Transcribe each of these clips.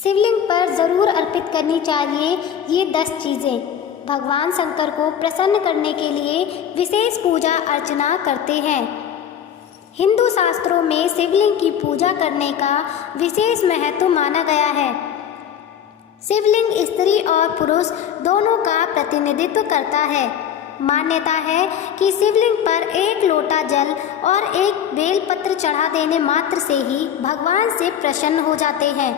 शिवलिंग पर जरूर अर्पित करनी चाहिए ये 10 चीजें। भगवान शंकर को प्रसन्न करने के लिए विशेष पूजा अर्चना करते हैं। हिंदू शास्त्रों में शिवलिंग की पूजा करने का विशेष महत्व माना गया है। शिवलिंग स्त्री और पुरुष दोनों का प्रतिनिधित्व करता है। मान्यता है कि शिवलिंग पर एक लोटा जल और एक बेलपत्र चढ़ा देने मात्र से ही भगवान से प्रसन्न हो जाते हैं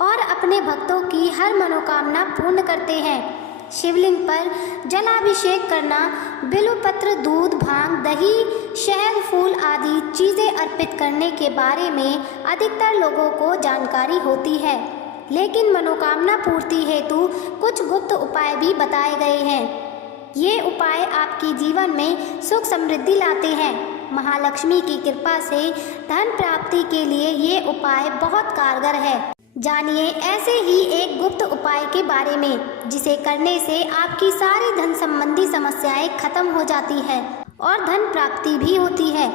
और अपने भक्तों की हर मनोकामना पूर्ण करते हैं। शिवलिंग पर जलाभिषेक करना, बिल्वपत्र, दूध, भांग, दही, शहद, फूल आदि चीजें अर्पित करने के बारे में अधिकतर लोगों को जानकारी होती है, लेकिन मनोकामना पूर्ति हेतु कुछ गुप्त उपाय भी बताए गए हैं। ये उपाय आपके जीवन में सुख समृद्धि लाते हैं। महालक्ष्मी की कृपा से धन प्राप्ति के लिए ये उपाय बहुत कारगर है। जानिए ऐसे ही एक गुप्त उपाय के बारे में, जिसे करने से आपकी सारी धन संबंधी समस्याएं खत्म हो जाती है और धन प्राप्ति भी होती है।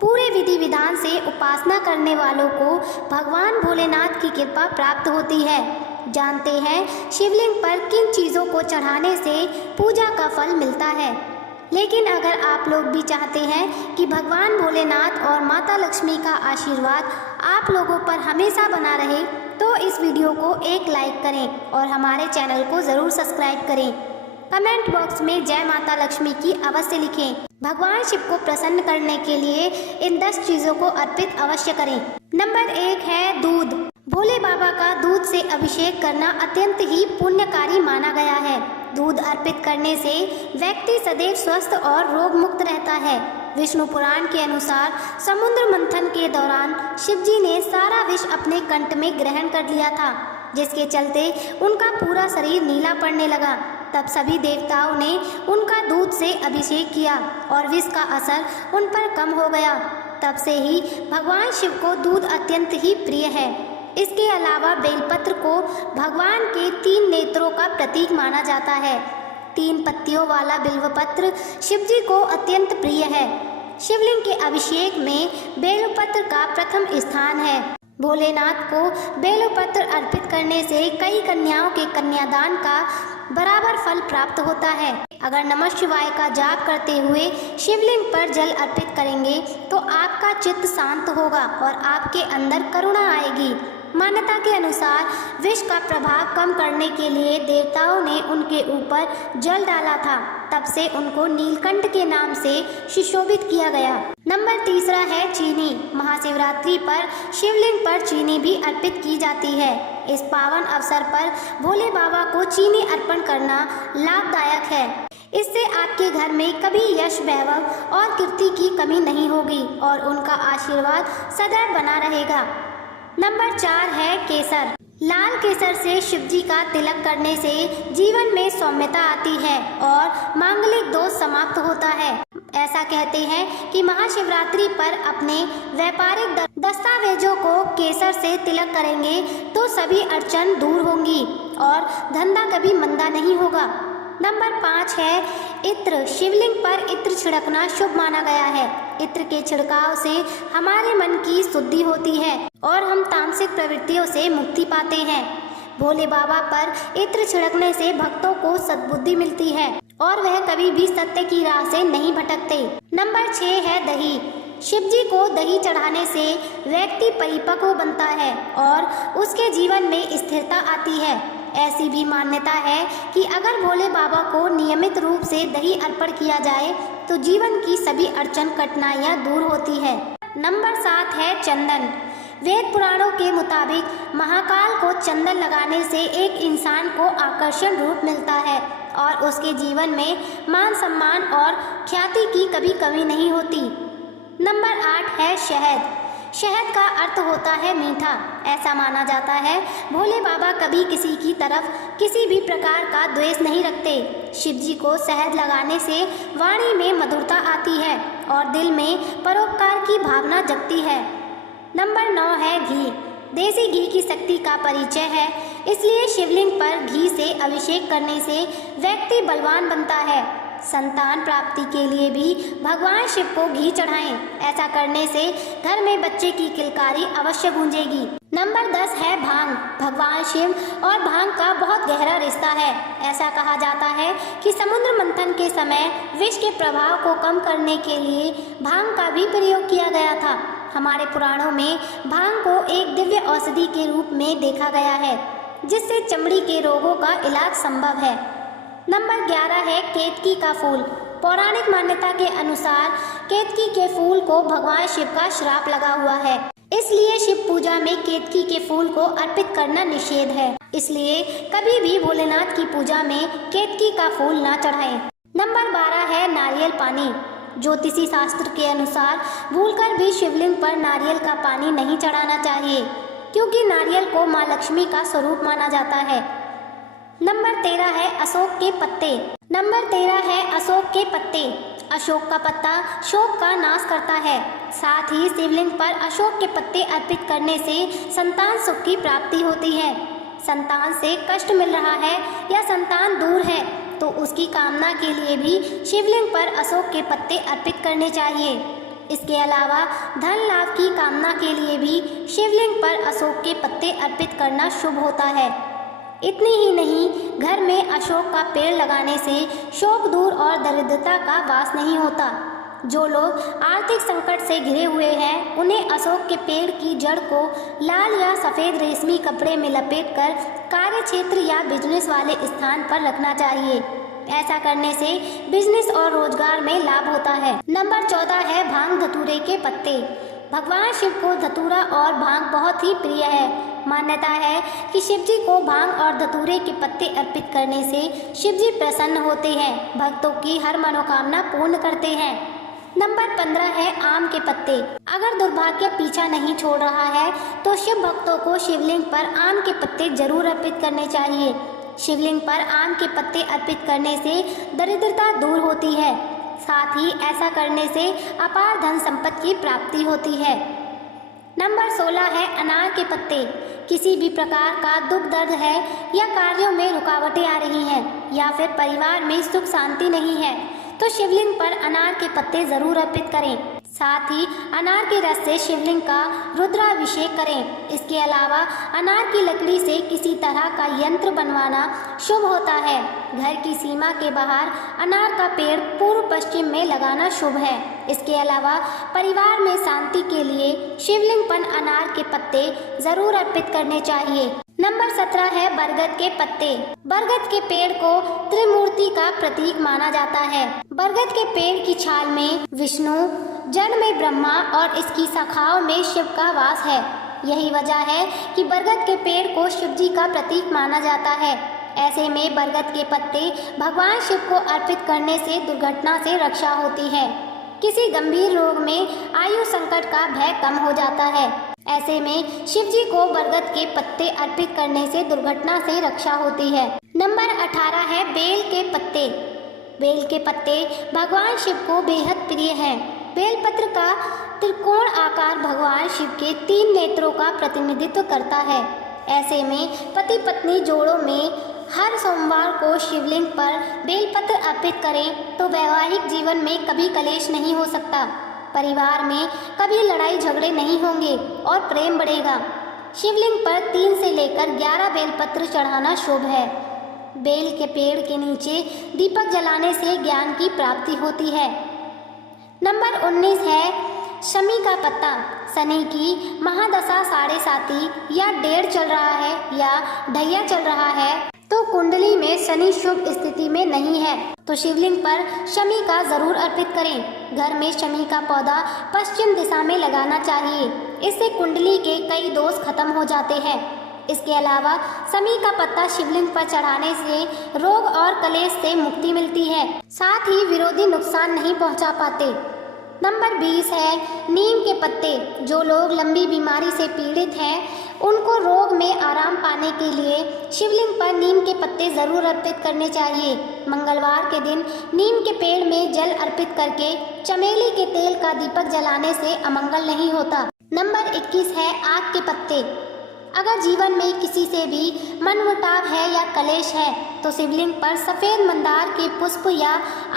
पूरे विधि विधान से उपासना करने वालों को भगवान भोलेनाथ की कृपा प्राप्त होती है। जानते हैं शिवलिंग पर किन चीज़ों को चढ़ाने से पूजा का फल मिलता है। लेकिन अगर आप लोग भी चाहते हैं कि भगवान भोलेनाथ और माता लक्ष्मी का आशीर्वाद आप लोगों पर हमेशा बना रहे, तो इस वीडियो को एक लाइक करें और हमारे चैनल को ज़रूर सब्सक्राइब करें। कमेंट बॉक्स में जय माता लक्ष्मी की अवश्य लिखें। भगवान शिव को प्रसन्न करने के लिए इन 10 चीज़ों को अर्पित अवश्य करें। नंबर 1 है दूध। भोले बाबा का दूध से अभिषेक करना अत्यंत ही पुण्यकारी माना गया है। दूध अर्पित करने से व्यक्ति सदैव स्वस्थ और रोग मुक्त रहता है। विष्णु पुराण के अनुसार समुद्र मंथन के दौरान शिवजी ने सारा विष अपने कंठ में ग्रहण कर लिया था, जिसके चलते उनका पूरा शरीर नीला पड़ने लगा। तब सभी देवताओं ने उनका दूध से अभिषेक किया और विष का असर उन पर कम हो गया। तब से ही भगवान शिव को दूध अत्यंत ही प्रिय है। इसके अलावा बेलपत्र को भगवान के 3 नेत्रों का प्रतीक माना जाता है। 3 पत्तियों वाला बिल्वपत्र शिवजी को अत्यंत प्रिय है। शिवलिंग के अभिषेक में बेलपत्र का प्रथम स्थान है। भोलेनाथ को बेलपत्र अर्पित करने से कई कन्याओं के कन्यादान का बराबर फल प्राप्त होता है। अगर नमः शिवाय का जाप करते हुए शिवलिंग पर जल अर्पित करेंगे तो आपका चित्त शांत होगा और आपके अंदर करुणा आएगी। मान्यता के अनुसार विष का प्रभाव कम करने के लिए देवताओं ने उनके ऊपर जल डाला था। तब से उनको नीलकंठ के नाम से सुशोभित किया गया। नंबर 3 है चीनी। महाशिवरात्रि पर शिवलिंग पर चीनी भी अर्पित की जाती है। इस पावन अवसर पर भोले बाबा को चीनी अर्पण करना लाभदायक है। इससे आपके घर में कभी यश, वैभव और कीर्ति की कमी नहीं होगी और उनका आशीर्वाद सदैव बना रहेगा। नंबर 4 है केसर। लाल केसर से शिवजी का तिलक करने से जीवन में सौम्यता आती है और मांगलिक दोष समाप्त होता है। ऐसा कहते हैं कि महाशिवरात्रि पर अपने व्यापारिक दस्तावेजों को केसर से तिलक करेंगे तो सभी अड़चन दूर होंगी और धंधा कभी मंदा नहीं होगा। नंबर 5 है इत्र। शिवलिंग पर इत्र छिड़कना शुभ माना गया है। इत्र के छिड़काव से हमारे मन की शुद्धि होती है और हम तामसिक प्रवृत्तियों से मुक्ति पाते हैं। भोले बाबा पर इत्र छिड़कने से भक्तों को सद्बुद्धि मिलती है और वह कभी भी सत्य की राह से नहीं भटकते। नंबर 6 है दही। शिवजी को दही चढ़ाने से व्यक्ति परिपक्व बनता है और उसके जीवन में स्थिरता आती है। ऐसी भी मान्यता है कि अगर भोले बाबा को नियमित रूप से दही अर्पण किया जाए तो जीवन की सभी अड़चन, कठिनाइयाँ दूर होती है। नंबर 7 है चंदन। वेद पुराणों के मुताबिक महाकाल को चंदन लगाने से एक इंसान को आकर्षण रूप मिलता है और उसके जीवन में मान सम्मान और ख्याति की कभी कमी नहीं होती। नंबर 8 है शहद। शहद का अर्थ होता है मीठा। ऐसा माना जाता है भोले बाबा कभी किसी की तरफ किसी भी प्रकार का द्वेष नहीं रखते। शिवजी को शहद लगाने से वाणी में मधुरता आती है और दिल में परोपकार की भावना जगती है। नंबर 9 है घी। देसी घी की शक्ति का परिचय है, इसलिए शिवलिंग पर घी से अभिषेक करने से व्यक्ति बलवान बनता है। संतान प्राप्ति के लिए भी भगवान शिव को घी चढ़ाएं। ऐसा करने से घर में बच्चे की किलकारी अवश्य गूंजेगी। नंबर 10 है भांग। भगवान शिव और भांग का बहुत गहरा रिश्ता है। ऐसा कहा जाता है कि समुद्र मंथन के समय विष के प्रभाव को कम करने के लिए भांग का भी प्रयोग किया गया था। हमारे पुराणों में भांग को एक दिव्य औषधि के रूप में देखा गया है, जिससे चमड़ी के रोगों का इलाज संभव है। नंबर 11 है केतकी का फूल। पौराणिक मान्यता के अनुसार केतकी के फूल को भगवान शिव का श्राप लगा हुआ है, इसलिए शिव पूजा में केतकी के फूल को अर्पित करना निषेध है। इसलिए कभी भी भोलेनाथ की पूजा में केतकी का फूल ना चढ़ाएं। नंबर 12 है नारियल पानी। ज्योतिषी शास्त्र के अनुसार भूलकर भी शिवलिंग पर नारियल का पानी नहीं चढ़ाना चाहिए, क्योंकि नारियल को माँ लक्ष्मी का स्वरूप माना जाता है। नंबर 13 है अशोक के पत्ते। नंबर 13 है अशोक के पत्ते। अशोक का पत्ता शोक का नाश करता है। साथ ही शिवलिंग पर अशोक के पत्ते अर्पित करने से संतान सुख की प्राप्ति होती है। संतान से कष्ट मिल रहा है या संतान दूर है तो उसकी कामना के लिए भी शिवलिंग पर अशोक के पत्ते अर्पित करने चाहिए। इसके अलावा धन लाभ की कामना के लिए भी शिवलिंग पर अशोक के पत्ते अर्पित करना शुभ होता है। इतनी ही नहीं, घर में अशोक का पेड़ लगाने से शोक दूर और दरिद्रता का वास नहीं होता। जो लोग आर्थिक संकट से घिरे हुए हैं, उन्हें अशोक के पेड़ की जड़ को लाल या सफ़ेद रेशमी कपड़े में लपेटकर कार्य क्षेत्र या बिजनेस वाले स्थान पर रखना चाहिए। ऐसा करने से बिजनेस और रोजगार में लाभ होता है। नंबर 14 है भांग धतूरे के पत्ते। भगवान शिव को धतूरा और भांग बहुत ही प्रिय है। मान्यता है कि शिवजी को भांग और धतूरे के पत्ते अर्पित करने से शिवजी प्रसन्न होते हैं, भक्तों की हर मनोकामना पूर्ण करते हैं। नंबर 15 है आम के पत्ते। अगर दुर्भाग्य पीछा नहीं छोड़ रहा है तो शिव भक्तों को शिवलिंग पर आम के पत्ते जरूर अर्पित करने चाहिए। शिवलिंग पर आम के पत्ते अर्पित करने से दरिद्रता दूर होती है। साथ ही ऐसा करने से अपार धन संपत्ति की प्राप्ति होती है। नंबर 16 है अनार के पत्ते। किसी भी प्रकार का दुख दर्द है या कार्यों में रुकावटें आ रही हैं या फिर परिवार में सुख शांति नहीं है तो शिवलिंग पर अनार के पत्ते जरूर अर्पित करें। साथ ही अनार के रस से शिवलिंग का रुद्राभिषेक करें। इसके अलावा अनार की लकड़ी से किसी तरह का यंत्र बनवाना शुभ होता है। घर की सीमा के बाहर अनार का पेड़ पूर्व पश्चिम में लगाना शुभ है। इसके अलावा परिवार में शांति के लिए शिवलिंग पर अनार के पत्ते जरूर अर्पित करने चाहिए। नंबर 17 है बरगद के पत्ते। बरगद के पेड़ को त्रिमूर्ति का प्रतीक माना जाता है। बरगद के पेड़ की छाल में विष्णु, जड़ में ब्रह्मा और इसकी शाखाओं में शिव का वास है। यही वजह है कि बरगद के पेड़ को शिव जी का प्रतीक माना जाता है। ऐसे में बरगद के पत्ते भगवान शिव को अर्पित करने से दुर्घटना से रक्षा होती है। किसी गंभीर रोग में आयु संकट का भय कम हो जाता है। ऐसे में शिव जी को बरगद के पत्ते अर्पित करने से दुर्घटना से रक्षा होती है। नंबर 18 है बेल के पत्ते। बेल के पत्ते भगवान शिव को बेहद प्रिय हैं। बेलपत्र का त्रिकोण आकार भगवान शिव के 3 नेत्रों का प्रतिनिधित्व करता है। ऐसे में पति पत्नी जोड़ों में हर सोमवार को शिवलिंग पर बेलपत्र अर्पित करें तो वैवाहिक जीवन में कभी कलेश नहीं हो सकता, परिवार में कभी लड़ाई झगड़े नहीं होंगे और प्रेम बढ़ेगा। शिवलिंग पर 3 से लेकर 11 बेलपत्र चढ़ाना शुभ है। बेल के पेड़ के नीचे दीपक जलाने से ज्ञान की प्राप्ति होती है। नंबर 19 है शमी का पत्ता। शनि की महादशा 7.5 या 1.5 चल रहा है या ढैया चल रहा है तो कुंडली में शनि शुभ स्थिति में नहीं है तो शिवलिंग पर शमी का जरूर अर्पित करें। घर में शमी का पौधा पश्चिम दिशा में लगाना चाहिए। इससे कुंडली के कई दोष खत्म हो जाते हैं। इसके अलावा शमी का पत्ता शिवलिंग पर चढ़ाने से रोग और कलेश से मुक्ति मिलती है। साथ ही विरोधी नुकसान नहीं पहुंचा पाते। नंबर 20 है नीम के पत्ते। जो लोग लंबी बीमारी से पीड़ित हैं उनको रोग में आराम पाने के लिए शिवलिंग पर नीम के पत्ते जरूर अर्पित करने चाहिए। मंगलवार के दिन नीम के पेड़ में जल अर्पित करके चमेली के तेल का दीपक जलाने से अमंगल नहीं होता। नंबर 21 है आक के पत्ते। अगर जीवन में किसी से भी मनमुटाव है या कलेश है तो शिवलिंग पर सफ़ेद मंदार के पुष्प या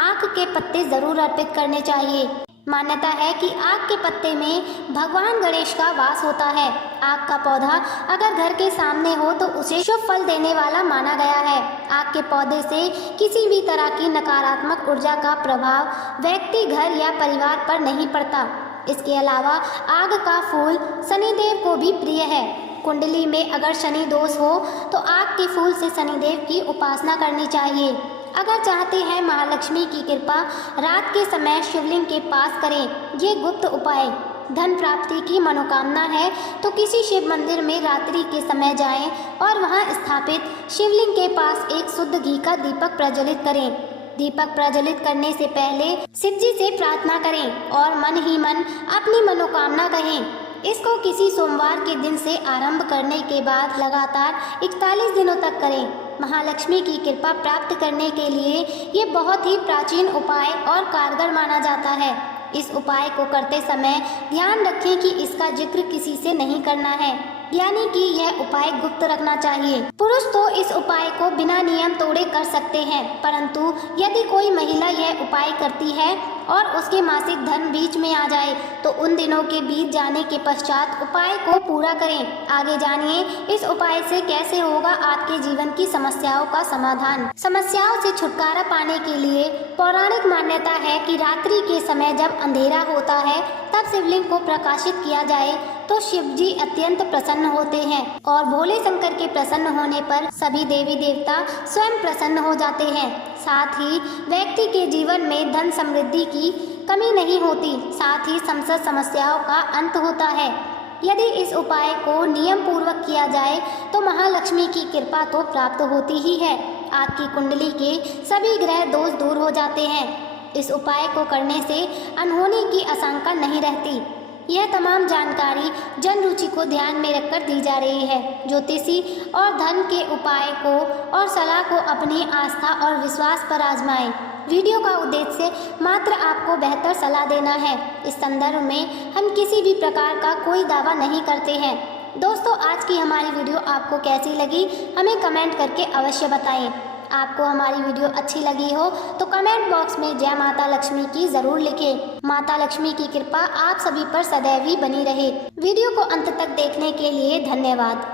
आक के पत्ते जरूर अर्पित करने चाहिए। मान्यता है कि आक के पत्ते में भगवान गणेश का वास होता है। आक का पौधा अगर घर के सामने हो तो उसे शुभ फल देने वाला माना गया है। आक के पौधे से किसी भी तरह की नकारात्मक ऊर्जा का प्रभाव व्यक्ति, घर या परिवार पर नहीं पड़ता। इसके अलावा आग का फूल शनिदेव को भी प्रिय है। कुंडली में अगर शनि दोष हो तो आग के फूल से शनिदेव की उपासना करनी चाहिए। अगर चाहते हैं महालक्ष्मी की कृपा, रात के समय शिवलिंग के पास करें। ये गुप्त उपाय। धन प्राप्ति की मनोकामना है तो किसी शिव मंदिर में रात्रि के समय जाएं और वहां स्थापित शिवलिंग के पास एक शुद्ध घी का दीपक प्रज्वलित करें। दीपक प्रज्वलित करने से पहले शिव जी से प्रार्थना करें और मन ही मन अपनी मनोकामना कहें। इसको किसी सोमवार के दिन से आरंभ करने के बाद लगातार 41 दिनों तक करें। महालक्ष्मी की कृपा प्राप्त करने के लिए ये बहुत ही प्राचीन उपाय और कारगर माना जाता है। इस उपाय को करते समय ध्यान रखें कि इसका जिक्र किसी से नहीं करना है, यानी कि यह उपाय गुप्त रखना चाहिए। पुरुष तो इस उपाय को बिना नियम तोड़े कर सकते हैं, परंतु यदि कोई महिला यह उपाय करती है और उसके मासिक धर्म बीच में आ जाए तो उन दिनों के बीत जाने के पश्चात उपाय को पूरा करें। आगे जानिए इस उपाय से कैसे होगा आपके जीवन की समस्याओं का समाधान। समस्याओं से छुटकारा पाने के लिए पौराणिक मान्यता है कि रात्रि के समय जब अंधेरा होता है तब शिवलिंग को प्रकाशित किया जाए तो शिव जी अत्यंत प्रसन्न होते हैं और भोले शंकर के प्रसन्न होने पर सभी देवी देवता स्वयं प्रसन्न हो जाते हैं। साथ ही व्यक्ति के जीवन में धन समृद्धि की कमी नहीं होती, साथ ही समस्त समस्याओं का अंत होता है। यदि इस उपाय को नियम पूर्वक किया जाए तो महालक्ष्मी की कृपा तो प्राप्त होती ही है। आपकी कुंडली के सभी ग्रह दोष दूर हो जाते हैं। इस उपाय को करने से अनहोनी की आशंका नहीं रहती। यह तमाम जानकारी जन रुचि को ध्यान में रखकर दी जा रही है। ज्योतिषी और धन के उपाय को और सलाह को अपनी आस्था और विश्वास पर आजमाएं। वीडियो का उद्देश्य मात्र आपको बेहतर सलाह देना है। इस संदर्भ में हम किसी भी प्रकार का कोई दावा नहीं करते हैं। दोस्तों, आज की हमारी वीडियो आपको कैसी लगी हमें कमेंट करके अवश्य बताएं। आपको हमारी वीडियो अच्छी लगी हो तो कमेंट बॉक्स में जय माता लक्ष्मी की जरूर लिखें। माता लक्ष्मी की कृपा आप सभी पर सदैव ही बनी रहे। वीडियो को अंत तक देखने के लिए धन्यवाद।